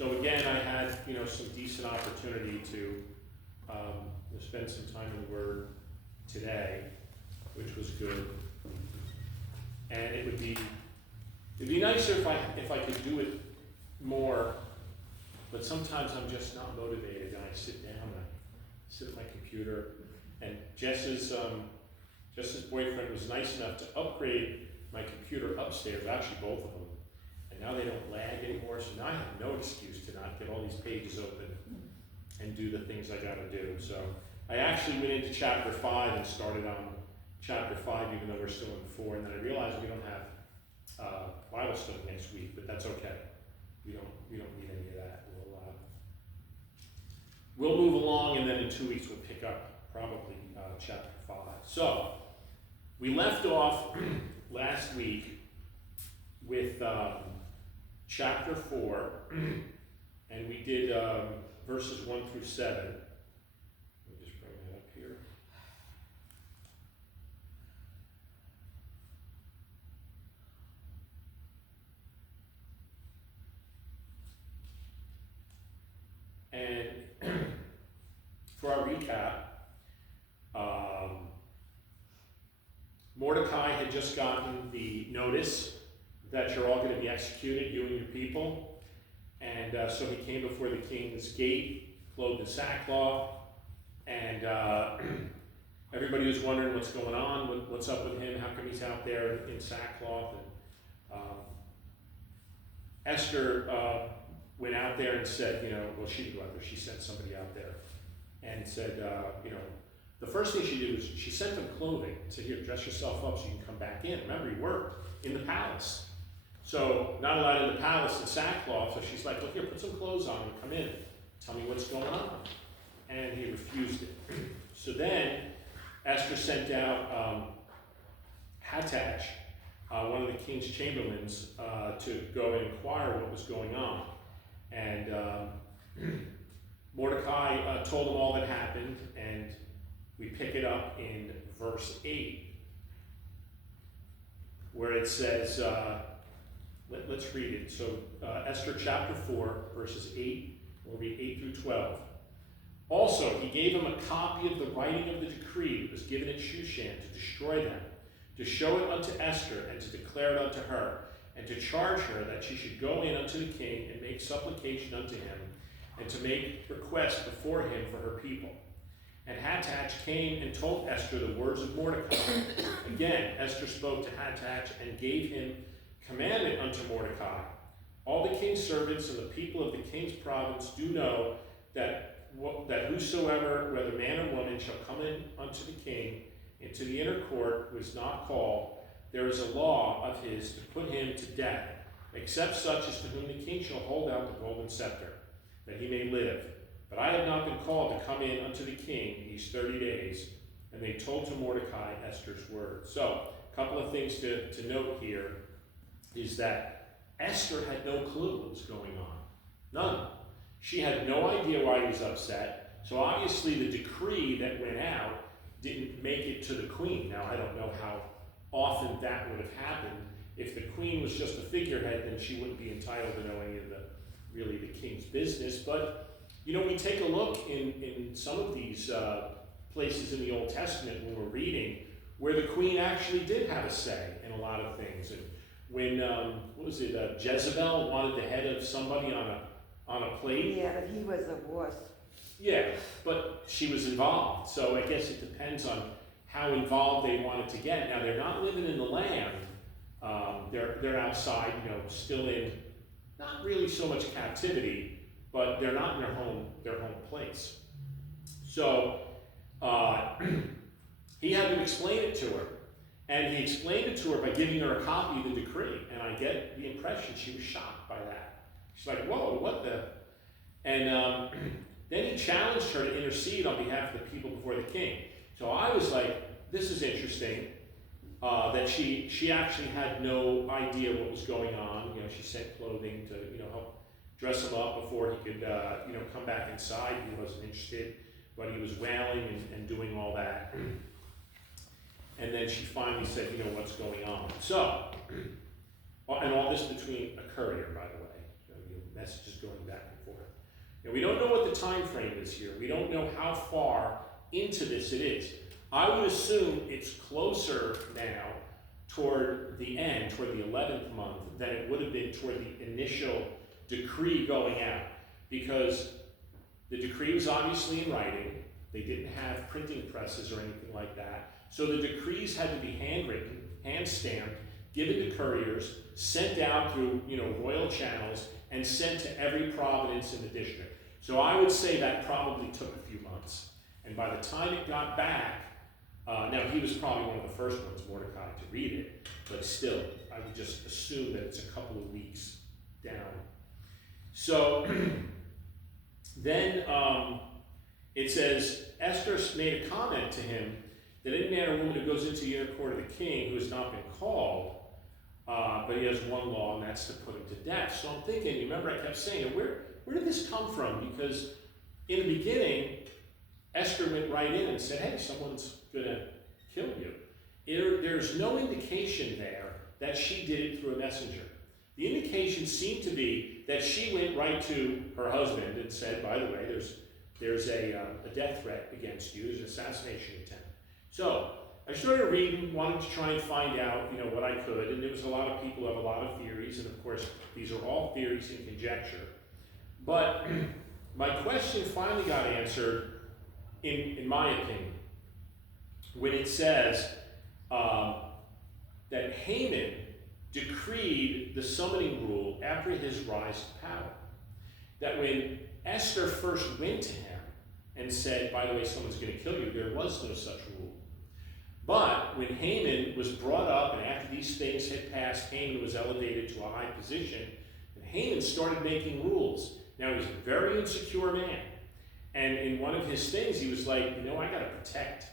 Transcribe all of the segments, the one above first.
So again, I had, some decent opportunity to spend some time in the Word today, which was good. And it'd be nicer if I could do it more, but sometimes I'm just not motivated, and I sit down, and I sit at my computer, and Jess's boyfriend was nice enough to upgrade my computer upstairs, actually both of them, and now they don't lag anymore, so now I have no excuse to not get all these pages open and do the things I gotta do. So I actually went into chapter 5 and started on chapter 5, even though we're still in 4, and then I realized we don't have Bible study next week, but that's okay. We don't need any of that. We'll move along, and then in 2 weeks we'll pick up probably chapter 5. So we left off last week with chapter 4, and we did verses 1 through 7. Let me just bring that up here. And for our recap, Mordecai had just gotten the notice that you're all going to be executed, you and your people. And so he came before the king's gate, clothed in sackcloth, and everybody was wondering what's going on, what's up with him, how come he's out there in sackcloth. And Esther went out there and said, well, she didn't go out there, she sent somebody out there and said, the first thing she did was she sent them clothing, said, here, dress yourself up so you can come back in. Remember, he worked in the palace. So, not allowed in the palace in sackcloth, so she's like, look here, put some clothes on and come in. Tell me what's going on. And he refused it. So then, Esther sent out Hattach, one of the king's chamberlains, to go and inquire what was going on. And Mordecai told them all that happened, and we pick it up in verse 8, where it says, let's read it. So Esther chapter 4, verses 8, we'll read 8 through 12. Also, he gave him a copy of the writing of the decree that was given at Shushan to destroy them, to show it unto Esther, and to declare it unto her, and to charge her that she should go in unto the king and make supplication unto him, and to make request before him for her people. And Hattach came and told Esther the words of Mordecai. Again, Esther spoke to Hattach and gave him commandment unto Mordecai. All the king's servants and the people of the king's province do know that whosoever, whether man or woman, shall come in unto the king into the inner court who is not called, there is a law of his to put him to death, except such as to whom the king shall hold out the golden scepter, that he may live. But I have not been called to come in unto the king these 30 days. And they told to Mordecai Esther's words. So, a couple of things to note here is that Esther had no clue what was going on. None. She had no idea why he was upset. So obviously the decree that went out didn't make it to the queen. Now, I don't know how often that would have happened. If the queen was just a figurehead, then she wouldn't be entitled to know any of the king's business. But we take a look in some of these places in the Old Testament when we're reading where the queen actually did have a say in a lot of things. And when, Jezebel wanted the head of somebody on a plate. Yeah, but he was a wuss. Yeah, but she was involved. So I guess it depends on how involved they wanted to get. Now, they're not living in the land. They're outside, still in not really so much captivity, but they're not in their home place. So he had to explain it to her. And he explained it to her by giving her a copy of the decree. And I get the impression she was shocked by that. She's like, whoa, what the? And then he challenged her to intercede on behalf of the people before the king. So I was like, this is interesting. That she actually had no idea what was going on. She sent clothing to, help dress him up before he could, come back inside. He wasn't interested, but he was wailing and doing all that. And then she finally said, what's going on? So, and all this between a courier, by the way. So you messages going back and forth. Now, we don't know what the time frame is here. We don't know how far into this it is. I would assume it's closer now toward the end, toward the 11th month, than it would have been toward the initial decree going out, because the decree was obviously in writing. They didn't have printing presses or anything like that. So the decrees had to be handwritten, hand-stamped, given to couriers, sent out through, royal channels, and sent to every province in the district. So I would say that probably took a few months. And by the time it got back, now he was probably one of the first ones, Mordecai, to read it, but still, I would just assume that it's a couple of weeks down. So then it says, Esther made a comment to him that any man or woman who goes into the inner court of the king who has not been called, but he has one law, and that's to put him to death. So I'm thinking, remember I kept saying, where did this come from? Because in the beginning, Esther went right in and said, hey, someone's going to kill you. There's no indication there that she did it through a messenger. The indication seemed to be that she went right to her husband and said, by the way, there's a death threat against you, there's an assassination attempt. So I started reading, wanted to try and find out, what I could, and there was a lot of people who have a lot of theories, and of course, these are all theories and conjecture. But my question finally got answered, in my opinion, when it says that Haman decreed the summoning rule after his rise to power. That when Esther first went to him and said, by the way, someone's going to kill you, there was no such rule. But when Haman was brought up, and after these things had passed, Haman was elevated to a high position, and Haman started making rules. Now, he was a very insecure man. And in one of his things, he was like, I got to protect.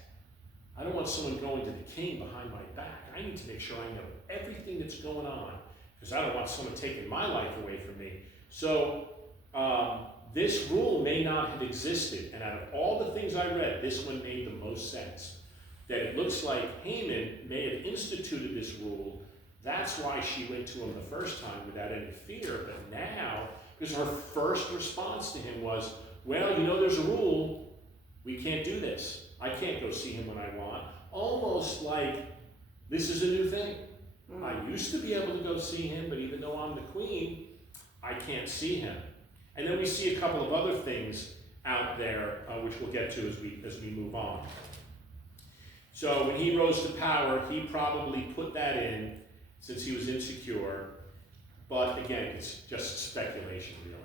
I don't want someone going to the king behind my back. I need to make sure I know everything that's going on, because I don't want someone taking my life away from me. So this rule may not have existed. And out of all the things I read, this one made the most sense. That it looks like Haman may have instituted this rule. That's why she went to him the first time without any fear. But now, because her first response to him was, well, there's a rule. We can't do this. I can't go see him when I want. Almost like this is a new thing. I used to be able to go see him, but even though I'm the queen, I can't see him. And then we see a couple of other things out there, which we'll get to as we move on. So when he rose to power, he probably put that in since he was insecure. But again, it's just speculation, really.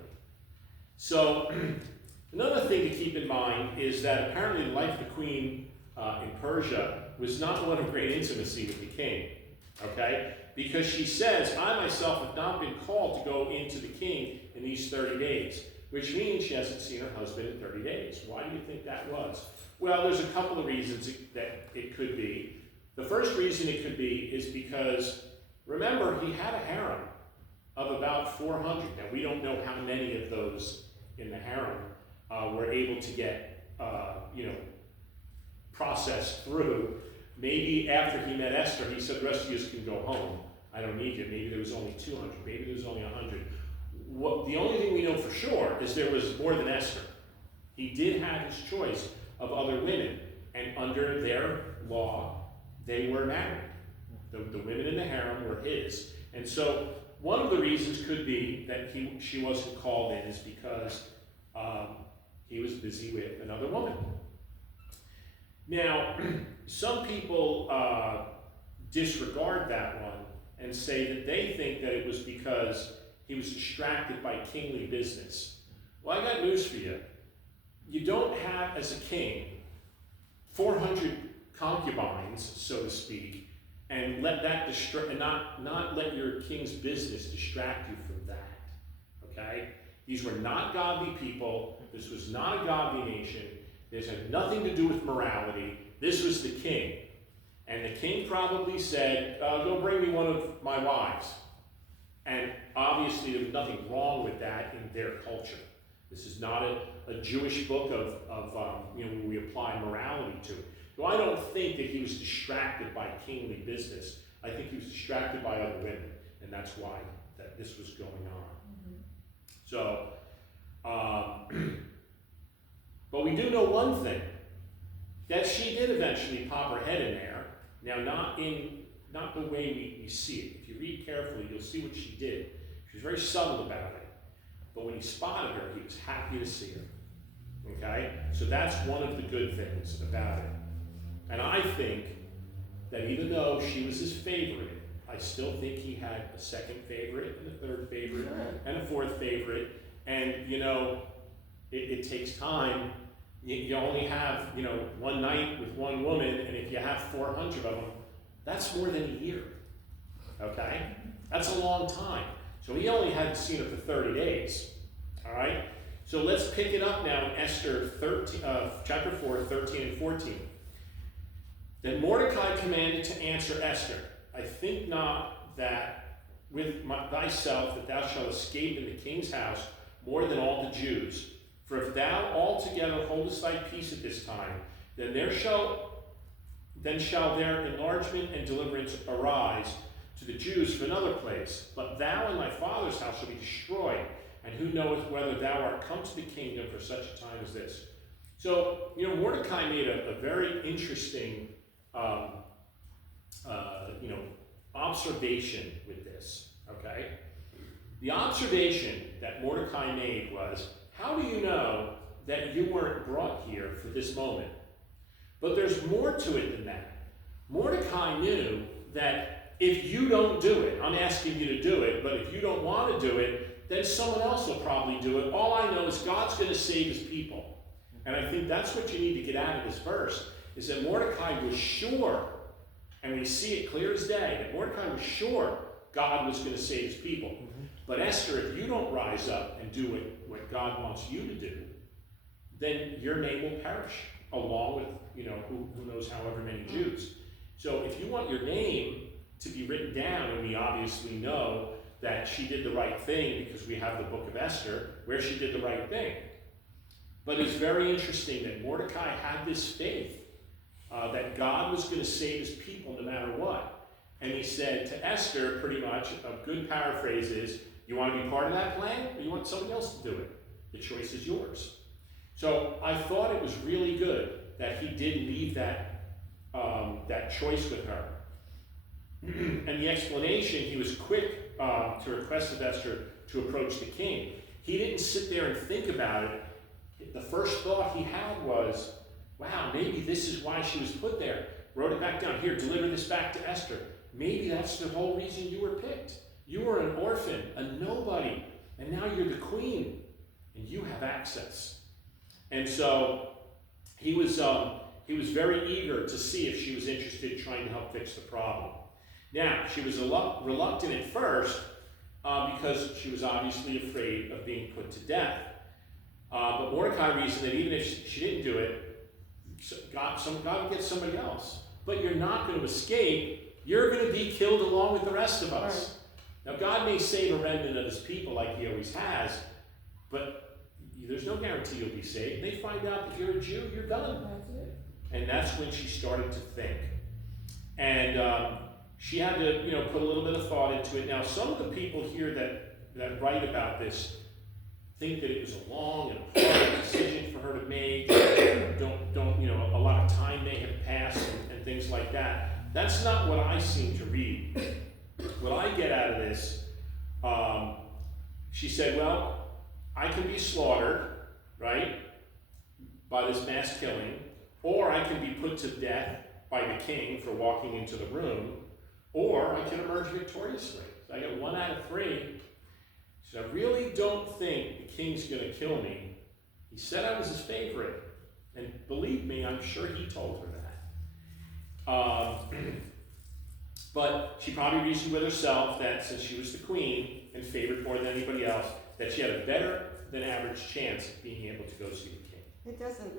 So another thing to keep in mind is that apparently the life of the queen in Persia was not one of great intimacy with the king, okay? Because she says, I myself have not been called to go into the king in these 30 days, which means she hasn't seen her husband in 30 days. Why do you think that was? Well, there's a couple of reasons that it could be. The first reason it could be is because, remember, he had a harem of about 400. Now, we don't know how many of those in the harem were able to get, processed through. Maybe after he met Esther, he said, the rest of you can go home. I don't need you. Maybe there was only 200. Maybe there was only 100. The only thing we know for sure is there was more than Esther. He did have his choice of other women, and under their law, they were married. The women in the harem were his. And so one of the reasons could be that she wasn't called in is because he was busy with another woman. Now, some people disregard that one and say that they think that it was because he was distracted by kingly business. Well, I got news for you. You don't have, as a king, 400 concubines, so to speak, and let that not let your king's business distract you from that. Okay? These were not godly people. This was not a godly nation. This had nothing to do with morality. This was the king. And the king probably said, go bring me one of my wives. And obviously there was nothing wrong with that in their culture. This is not a Jewish book of where we apply morality to it. So I don't think that he was distracted by kingly business. I think he was distracted by other women, and that's why that this was going on. So, but we do know one thing, that she did eventually pop her head in there. Now, not the way we see it. If you read carefully, you'll see what she did. She was very subtle about it. But when he spotted her, he was happy to see her. Okay? So that's one of the good things about it. And I think that even though she was his favorite, I still think he had a second favorite, and a third favorite, and a fourth favorite. And, you know, it takes time. You only have, you know, one night with one woman, and if you have 400 of them, that's more than a year. Okay? That's a long time. So he only hadn't seen her for 30 days. All right? So let's pick it up now in Esther 13, chapter 4, 13 and 14. Then Mordecai commanded to answer Esther, I think not that with thyself that thou shalt escape in the king's house more than all the Jews. For if thou altogether holdest thy peace at this time, then shall their enlargement and deliverance arise to the Jews from another place. But thou and thy father's house shall be destroyed, and who knoweth whether thou art come to the kingdom for such a time as this. So, you know, Mordecai made a very interesting observation with this, okay? The observation that Mordecai made was, how do you know that you weren't brought here for this moment? But there's more to it than that. Mordecai knew that if you don't do it, I'm asking you to do it, but if you don't want to do it, then someone else will probably do it. All I know is God's going to save his people. And I think that's what you need to get out of this verse, is that Mordecai was sure, and we see it clear as day, that Mordecai was sure God was going to save his people. Mm-hmm. But Esther, if you don't rise up and do what God wants you to do, then your name will perish, along with, you know, who knows however many Jews. So if you want your name to be written down, and we obviously know that she did the right thing because we have the book of Esther, where she did the right thing. But it's very interesting that Mordecai had this faith that God was going to save his people no matter what. And he said to Esther, pretty much, a good paraphrase is, you want to be part of that plan, or you want somebody else to do it? The choice is yours. So I thought it was really good that he did leave that choice with her. And the explanation, he was quick to request of Esther to approach the king. He didn't sit there and think about it. The first thought he had was, wow, maybe this is why she was put there. Wrote it back down. Here, deliver this back to Esther. Maybe that's the whole reason you were picked. You were an orphan, a nobody, and now you're the queen, and you have access. And so he was very eager to see if she was interested in trying to help fix the problem. Now, she was reluctant at first because she was obviously afraid of being put to death. But Mordecai reasoned that even if she didn't do it, God would get somebody else. But you're not going to escape. You're going to be killed along with the rest of us. Right. Now, God may save a remnant of his people like he always has, but there's no guarantee you'll be saved. They find out that you're a Jew, you're done. That's it. And that's when she started to think. And she had to, put a little bit of thought into it. Now, some of the people here that write about this think that it was a long and hard decision for her to make. A lot of time may have passed and things like that. That's not what I seem to read. What I get out of this, she said, well, I can be slaughtered, right, by this mass killing, or I can be put to death by the king for walking into the room, or I can emerge victoriously. So I get 1 out of 3. So I really don't think the king's going to kill me. He said I was his favorite. And believe me, I'm sure he told her that. But she probably reasoned with herself that since she was the queen and favored more than anybody else, that she had a better than average chance of being able to go see the king. It doesn't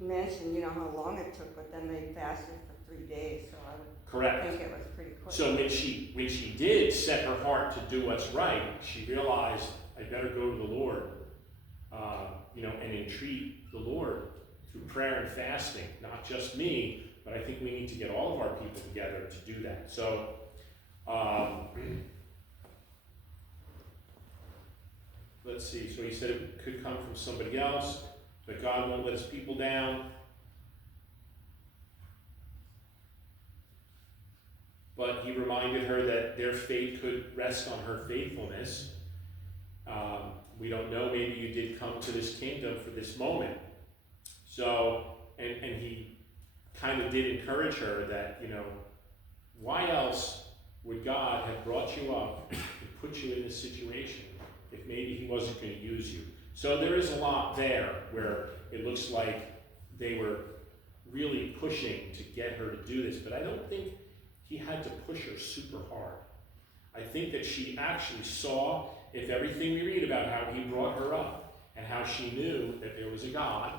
mention, how long it took, but then they fasted for 3 days, so I would think it was pretty quick. So when she did set her heart to do what's right, she realized, I better go to the Lord, and entreat the Lord through prayer and fasting, not just me, but I think we need to get all of our people together to do that. So, let's see, so he said it could come from somebody else, but God won't let his people down. But he reminded her that their fate could rest on her faithfulness. We don't know, maybe you did come to this kingdom for this moment. So, and he kind of did encourage her that, why else would God have brought you up and put you in this situation if maybe he wasn't going to use you? So there is a lot there where it looks like they were really pushing to get her to do this, but I don't think he had to push her super hard. I think that she actually saw, if everything we read about how he brought her up and how she knew that there was a God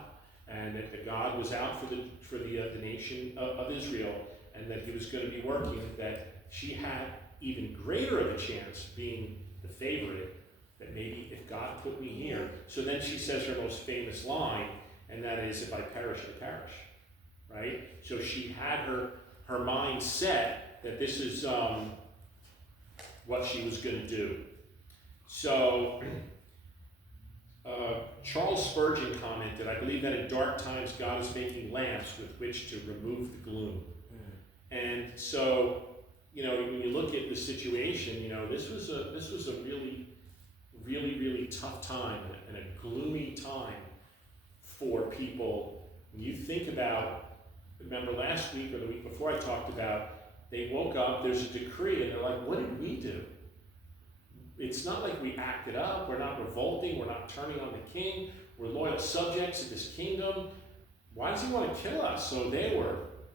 and that the God was out for the nation of Israel and that he was going to be working, that she had even greater of a chance being the favorite, that maybe if God put me here. So then she says her most famous line, and that is, if I perish, I perish, right? So she had her mind set that this is what she was going to do. So Charles Spurgeon commented, I believe that in dark times God is making lamps with which to remove the gloom. And so, when you look at the situation, this was a really, really, really tough time and a gloomy time for people. When you think about, remember last week or the week before I talked about, they woke up, there's a decree, and they're like, what did we do? It's not like we acted up, we're not revolting, we're not turning on the king, we're loyal subjects of this kingdom. Why does he want to kill us? So there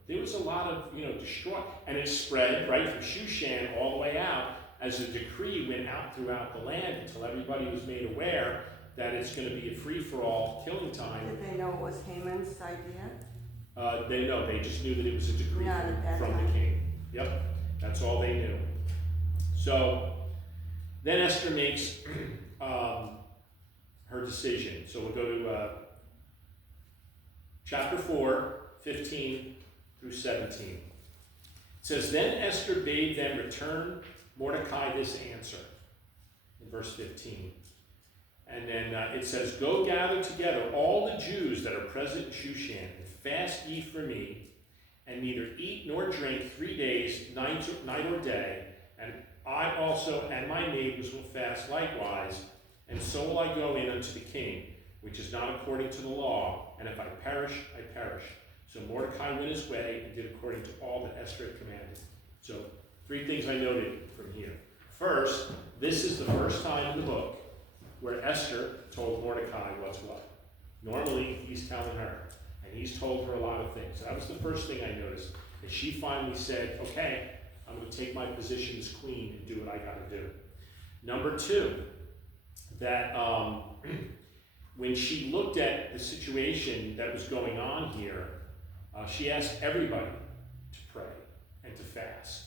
was a lot of, destroy, and it spread right from Shushan all the way out as a decree went out throughout the land until everybody was made aware that it's going to be a free-for-all killing time. Did they know it was Haman's idea? They just knew that it was a decree from time. the king. Yep, that's all they knew. So then Esther makes her decision. So we'll go to chapter 4, 15 through 17. It says, then Esther bade them return Mordecai this answer, in verse 15. And then it says, go gather together all the Jews that are present in Shushan, and fast ye for me, and neither eat nor drink 3 days, night or day, and I also and my neighbors will fast likewise, and so will I go in unto the king, which is not according to the law, and if I perish, I perish. So Mordecai went his way and did according to all that Esther had commanded. So 3 things I noted from here. First, this is the first time in the book where Esther told Mordecai what's what. Normally, he's telling her, and he's told her a lot of things. That was the first thing I noticed, that she finally said, okay, I'm going to take my position as queen and do what I got to do. Number 2, that when she looked at the situation that was going on here, she asked everybody to pray and to fast.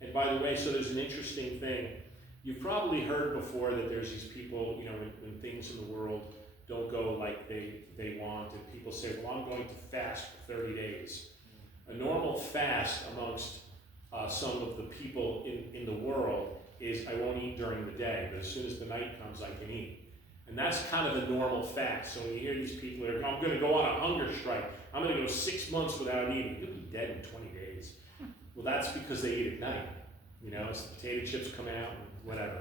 And by the way, so there's an interesting thing. You've probably heard before that there's these people, when things in the world don't go like they want, and people say, well, I'm going to fast for 30 days. A normal fast amongst some of the people in the world is I won't eat during the day, but as soon as the night comes, I can eat. And that's kind of the normal fast. So when you hear these people are, I'm going to go on a hunger strike, I'm going to go 6 months without eating, you'll be dead in 20 days. Well, that's because they eat at night. As the potato chips come out and whatever.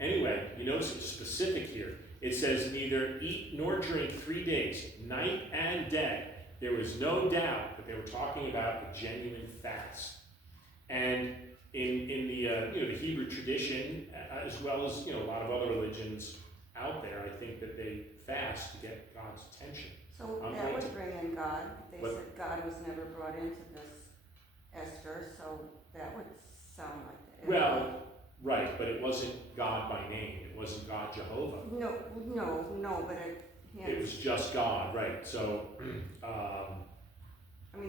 Anyway, you notice it's specific here. It says neither eat nor drink 3 days, night and day. There was no doubt that they were talking about a genuine fast. And in the Hebrew tradition, as well as a lot of other religions out there, I think that they fast to get God's attention. So that would bring in God. They said God was never brought into this Esther, so that would sound like it. Well, right, but it wasn't God by name. It wasn't God Jehovah. No, but it was just God, right? So,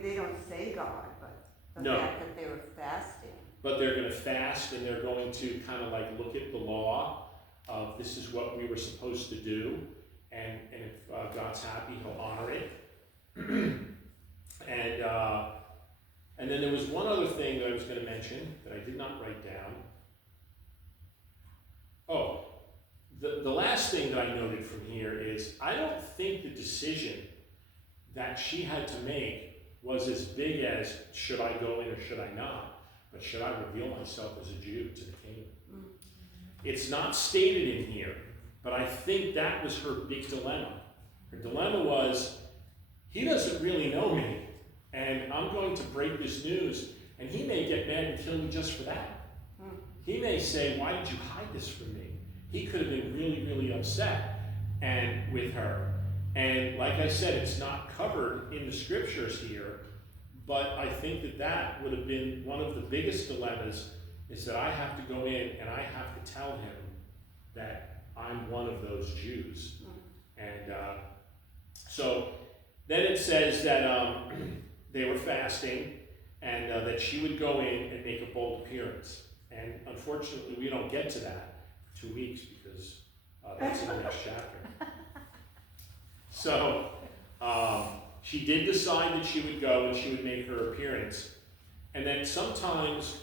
they don't say God, but the fact that they were fasting. But they're going to fast, and they're going to kind of like look at the law of this is what we were supposed to do, and if God's happy, He'll honor it. And then there was one other thing that I was going to mention that I did not write down. Oh, The last thing that I noted from here is I don't think the decision that she had to make was as big as should I go in or should I not, but should I reveal myself as a Jew to the king? It's not stated in here, but I think that was her big dilemma. Her dilemma was, he doesn't really know me, and I'm going to break this news, and he may get mad and kill me just for that. He may say, why did you hide this from me? He could have been really, really upset and with her. And like I said, it's not covered in the scriptures here, but I think that that would have been one of the biggest dilemmas, is that I have to go in and I have to tell him that I'm one of those Jews. And so then it says that they were fasting, and that she would go in and make a bold appearance. And unfortunately, we don't get to that for 2 weeks, because that's in the next chapter. So she did decide that she would go and she would make her appearance. And then sometimes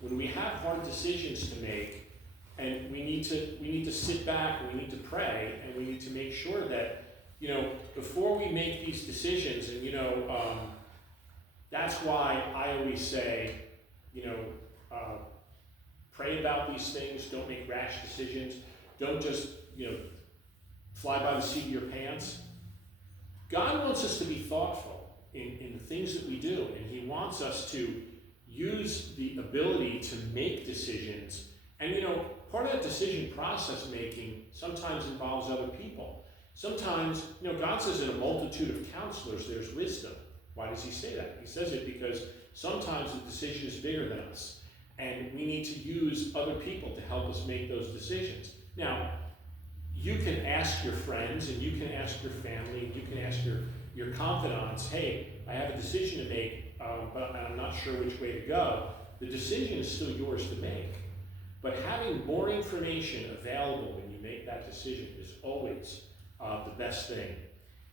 when we have hard decisions to make, and we need to sit back and we need to pray, and we need to make sure that, before we make these decisions, and that's why I always say, pray about these things, don't make rash decisions, don't just, fly by the seat of your pants. God wants us to be thoughtful in the things that we do, and he wants us to use the ability to make decisions. And part of that decision process making sometimes involves other people. Sometimes, God says in a multitude of counselors there's wisdom. Why does he say that? He says it because sometimes the decision is bigger than us, and we need to use other people to help us make those decisions. Now, you can ask your friends, and you can ask your family, and you can ask your confidants, hey, I have a decision to make, but I'm not sure which way to go. The decision is still yours to make. But having more information available when you make that decision is always the best thing.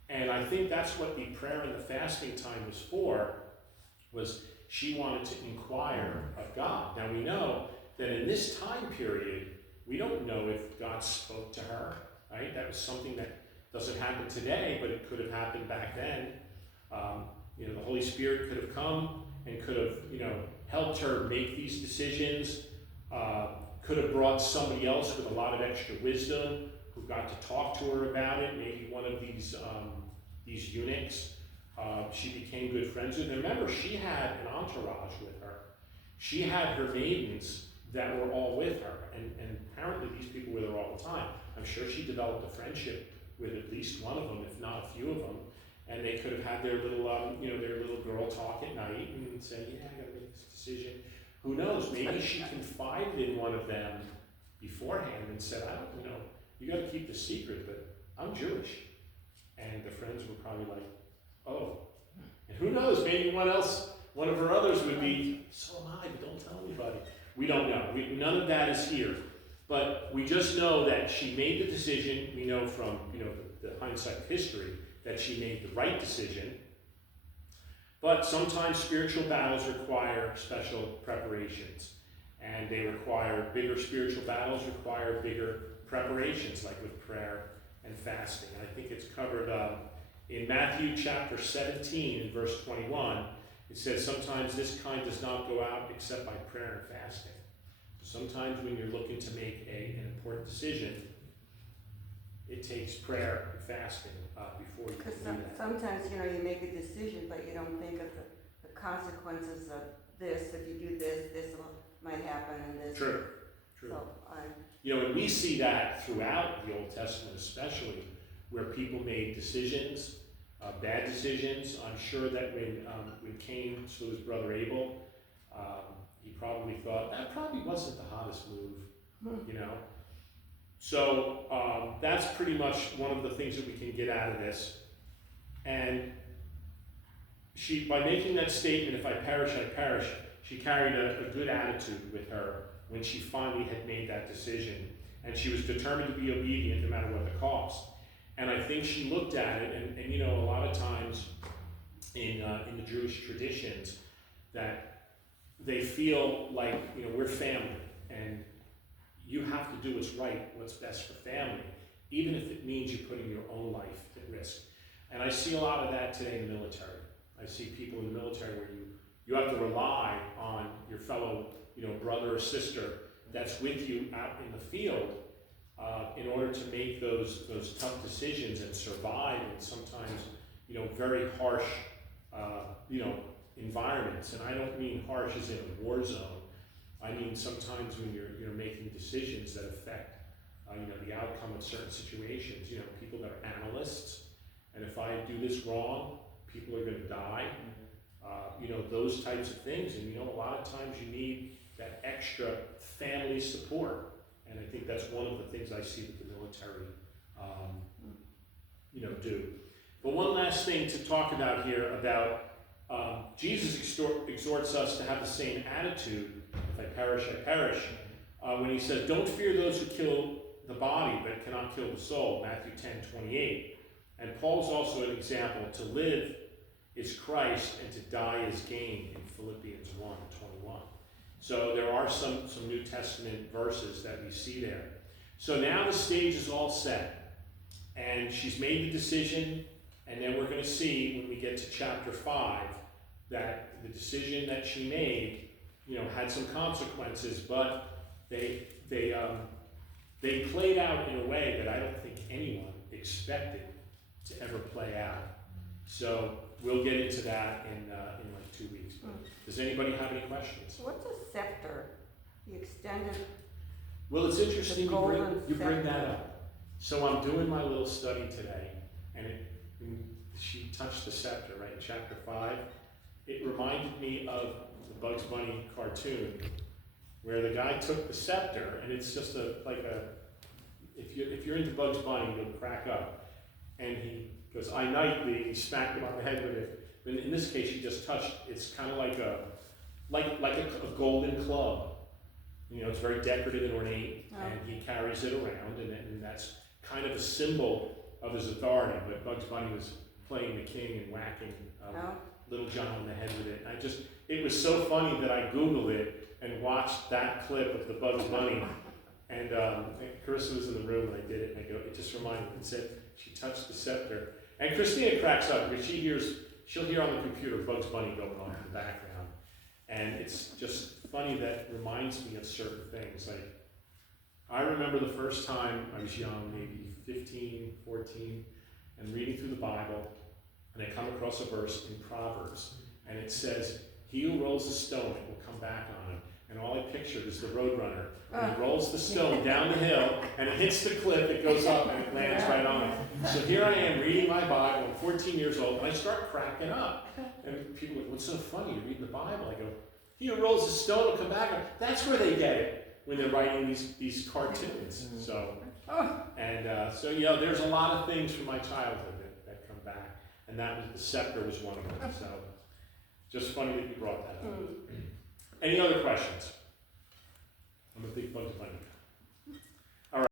And I think that's what the prayer and the fasting time was for, was she wanted to inquire of God. Now we know that in this time period, we don't know if God spoke to her, right? That was something that doesn't happen today, but it could have happened back then. The Holy Spirit could have come and could have, helped her make these decisions, could have brought somebody else with a lot of extra wisdom who got to talk to her about it, maybe one of these eunuchs. She became good friends with. And remember, she had an entourage with her. She had her maidens that were all with her, and apparently these people were there all the time. I'm sure she developed a friendship with at least one of them, if not a few of them, and they could have had their little, their little girl talk at night and say, yeah, I gotta make this decision. Who knows, maybe she confided in one of them beforehand and said, you gotta keep this secret, but I'm Jewish. And the friends were probably like, oh. And who knows, maybe one of her others would be, so am I, but don't tell anybody. We don't know. None of that is here. But we just know that she made the decision. We know from the hindsight of history that she made the right decision. But sometimes spiritual battles require special preparations. And bigger spiritual battles require bigger preparations, like with prayer and fasting. And I think it's covered in Matthew chapter 17 and verse 21. It says, sometimes this kind does not go out except by prayer and fasting. Sometimes when you're looking to make an important decision, it takes prayer and fasting before you can do that. Sometimes, you make a decision, but you don't think of the consequences of this. If you do this, this might happen, and this. True. So and we see that throughout the Old Testament especially, where people made decisions, bad decisions. I'm sure that when Cain slew his brother Abel, he probably thought, that probably wasn't the hottest move, So that's pretty much one of the things that we can get out of this. And she, by making that statement, if I perish, I perish, she carried a good attitude with her when she finally had made that decision. And she was determined to be obedient no matter what the cost. And I think she looked at it, and a lot of times in the Jewish traditions, that they feel like, we're family, and you have to do what's right, what's best for family, even if it means you're putting your own life at risk. And I see a lot of that today in the military. I see people in the military where you have to rely on your fellow, brother or sister that's with you out in the field in order to make those tough decisions and survive in sometimes, very harsh, environments. And I don't mean harsh as in a war zone. I mean sometimes when you're making decisions that affect, the outcome of certain situations. People that are analysts, and if I do this wrong, people are going to die. Those types of things. And a lot of times you need that extra family support. And I think that's one of the things I see that the military, do. But one last thing to talk about here about Jesus exhorts us to have the same attitude. If I perish, when he says, don't fear those who kill the body but cannot kill the soul, Matthew 10:28. And Paul's also an example. To live is Christ and to die is gain in Philippians 1:21. So there are some New Testament verses that we see there. So now the stage is all set. And she's made the decision, and then we're going to see when we get to chapter 5 that the decision that she made, had some consequences, but they played out in a way that I don't think anyone expected to ever play out. So we'll get into that in like 2 weeks. Does anybody have any questions? What's a scepter? The extended. Well, it's interesting you bring that scepter. up. So I'm doing my little study today, and she touched the scepter, right, in chapter 5. It reminded me of the Bugs Bunny cartoon, where the guy took the scepter, and it's just if you're into Bugs Bunny, you'll crack up. And he goes, I knight thee, he smacked him on the head with it. But in this case, he just touched, it's kind of like a golden club. It's very decorative and ornate, and he carries it around, and that's kind of a symbol of his authority. But Bugs Bunny was playing the king and whacking Little John on the head with it. And it was so funny that I Googled it and watched that clip of the Bugs Bunny. And Carissa was in the room when I did it, and it just reminded me, it said, she touched the scepter. And Christina cracks up because she'll hear on the computer Bugs Bunny going on in the background. And it's just funny that reminds me of certain things. Like, I remember the first time I was young, maybe 15, 14, and reading through the Bible, and I come across a verse in Proverbs, and it says, he who rolls a stone, it will come back on him. And all I pictured is the Roadrunner. And he rolls the stone down the hill, and it hits the cliff, it goes up, and it lands right on it. So here I am reading my Bible, I'm 14 years old, and I start cracking up. And people are like, what's so funny? You're reading the Bible. I go, he who rolls a stone will come back on him. That's where they get it, when they're writing these cartoons. So there's a lot of things from my childhood that come back. And the scepter was one of them. So just funny that you brought that up. Any other questions? I'm a big Bugs Bunny guy.